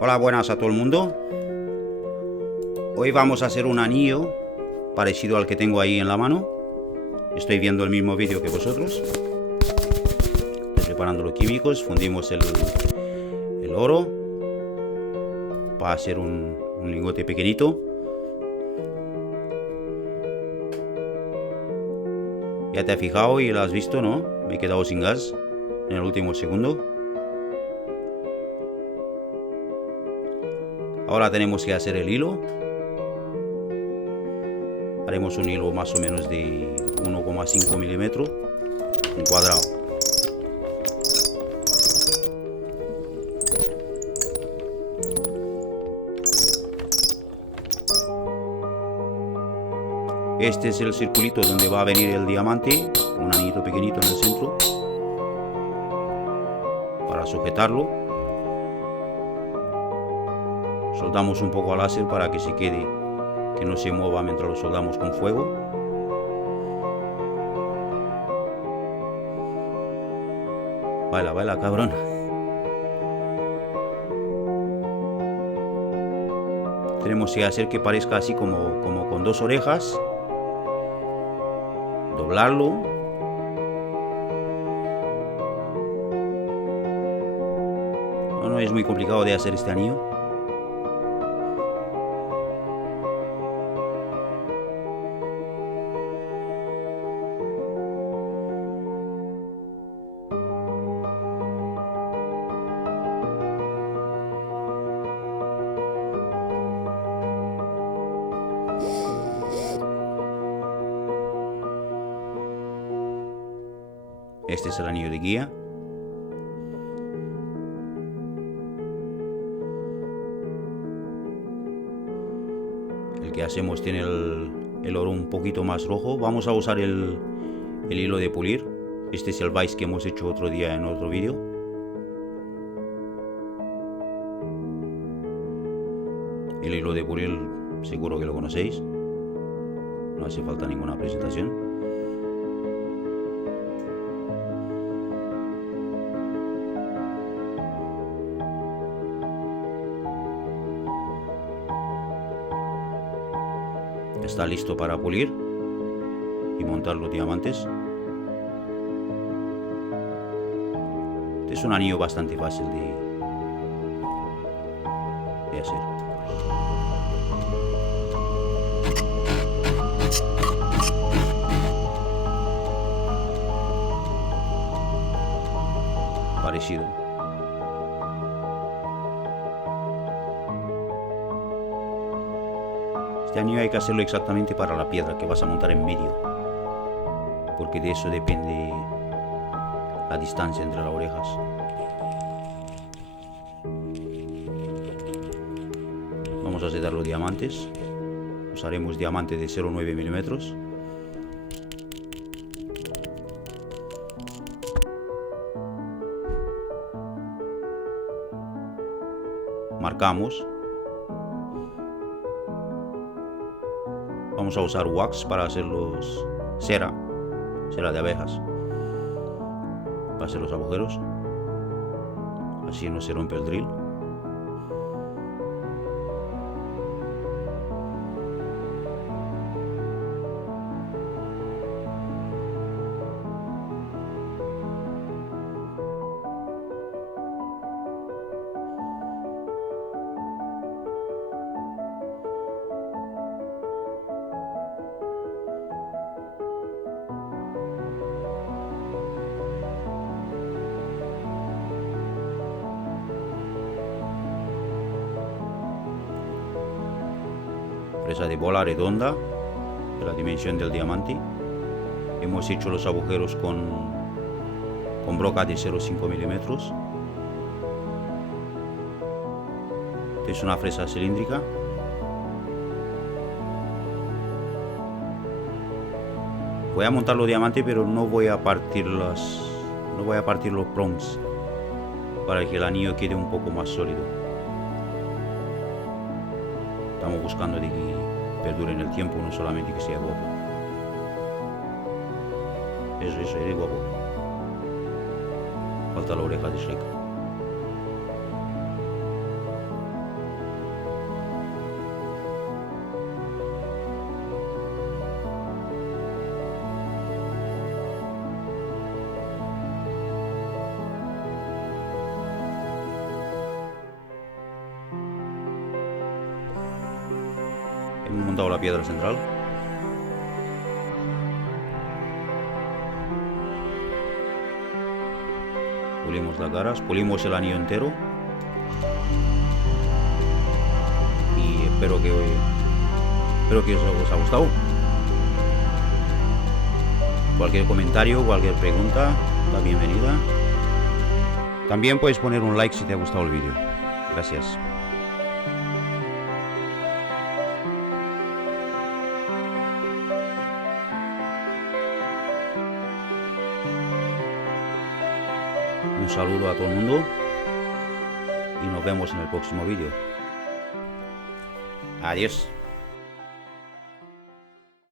Hola, buenas a todo el mundo. Hoy vamos a hacer un anillo parecido al que tengo ahí en la mano. Estoy viendo el mismo vídeo que vosotros. Estoy preparando los químicos, fundimos el oro para hacer un lingote pequeñito. Ya te has fijado y lo has visto, ¿no? Me he quedado sin gas en el último segundo. Ahora tenemos que hacer el hilo. Haremos un hilo más o menos de 1,5 milímetros, un cuadrado. Este es el circulito donde va a venir el diamante, un anillito pequeñito en el centro para sujetarlo. Soldamos un poco al láser para que se quede, que no se mueva mientras lo soldamos con fuego. Baila, baila, cabrón. Tenemos que hacer que parezca así como con dos orejas. Doblarlo. No es muy complicado de hacer este anillo. Este es el anillo de guía. El que hacemos tiene el oro un poquito más rojo. Vamos a usar el hilo de pulir. Este es el vice que hemos hecho otro día en otro vídeo. El hilo de pulir seguro que lo conocéis. No hace falta ninguna presentación. Está listo para pulir y montar los diamantes. Este es un anillo bastante fácil de hacer. Parecido. Este anillo hay que hacerlo exactamente para la piedra que vas a montar en medio, porque de eso depende la distancia entre las orejas. Vamos a sellar los diamantes. Usaremos diamante de 0,9 milímetros. Marcamos. Vamos a usar wax para hacer los cera de abejas, para hacer los agujeros. Así no se rompe el drill. Presa de bola redonda de la dimensión del diamante. Hemos hecho los agujeros con broca de 0,5 milímetros. Es una fresa cilíndrica. Voy a montar los diamantes, pero no voy a partir los prongs para que el anillo quede un poco más sólido. Estamos buscando de que perdure en el tiempo, no solamente que sea guapo. Eso, eres guapo. Falta la oreja de Shrek. montado la piedra central. Pulimos las caras, pulimos el anillo entero. Y espero que os ha gustado. Cualquier comentario, cualquier pregunta, está bienvenida. También puedes poner un like si te ha gustado el vídeo. Gracias. Un saludo a todo el mundo y nos vemos en el próximo vídeo. Adiós.